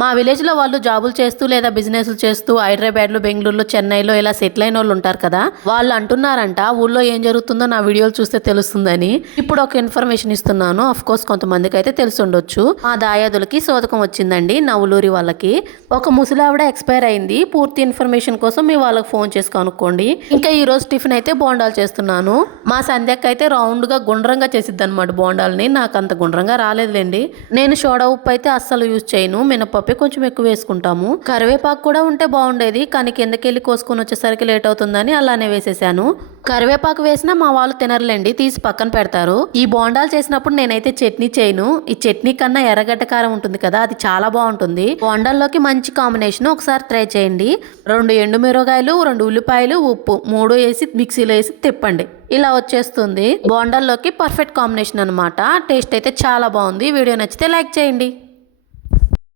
మా విలేజ్లో వాళ్ళు జాబులు చేస్తూ లేదా బిజినెస్లు చేస్తూ హైదరాబాద్లో, బెంగళూరులో, చెన్నైలో ఇలా సెటిల్ అయిన వాళ్ళు ఉంటారు కదా, వాళ్ళు అంటున్నారంట ఊళ్ళో ఏం జరుగుతుందో నా వీడియోలు చూస్తే తెలుస్తుందని. ఇప్పుడు ఒక ఇన్ఫర్మేషన్ ఇస్తున్నాను. అఫ్ కోర్స్ కొంతమందికి అయితే తెలిసి ఉండొచ్చు. మా దాయాదులకి సోదకం వచ్చిందండి నవ్వులూరి వాళ్ళకి. ఒక ముసలావిడ ఎక్స్పైర్ అయింది. పూర్తి ఇన్ఫర్మేషన్ కోసం మీ వాళ్ళకి ఫోన్ చేసి కనుక్కోండి. ఇంకా ఈ రోజు టిఫిన్ అయితే బోండాలు చేస్తున్నాను. మా సంధ్యక్క అయితే రౌండ్ గా గుండ్రంగా చేసిద్ది అనమాట బోండాలని. నాకు అంత గుండ్రంగా రాలేదులేండి. నేను సోడా ఉప్పు అయితే అస్సలు యూజ్ చేయను. మినపప్పు కొంచెం ఎక్కువ వేసుకుంటాము. కరివేపాకు కూడా ఉంటే బాగుండేది, కానీ కిందకెళ్ళి కోసుకొని వచ్చేసరికి లేట్ అవుతుందని అలానే వేసేసాను. కరివేపాకు వేసినా మా వాళ్ళు తినరులేండి, తీసి పక్కన పెడతారు. ఈ బోండాలు చేసినప్పుడు నేనైతే చట్నీ చేయను. ఈ చట్నీ కన్నా ఎర్రగడ్డ కారం ఉంటుంది కదా, అది చాలా బాగుంటుంది. బోండాల్లోకి మంచి కాంబినేషన్, ఒకసారి ట్రై చేయండి. 2 ఎండుమిరగాయలు, 2 ఉల్లిపాయలు, ఉప్పు 3 వేసి మిక్సీలో వేసి తిప్పండి, ఇలా వచ్చేస్తుంది. బోండాల్లోకి పర్ఫెక్ట్ కాంబినేషన్ అనమాట. టేస్ట్ అయితే చాలా బాగుంది. వీడియో నచ్చితే లైక్ చేయండి.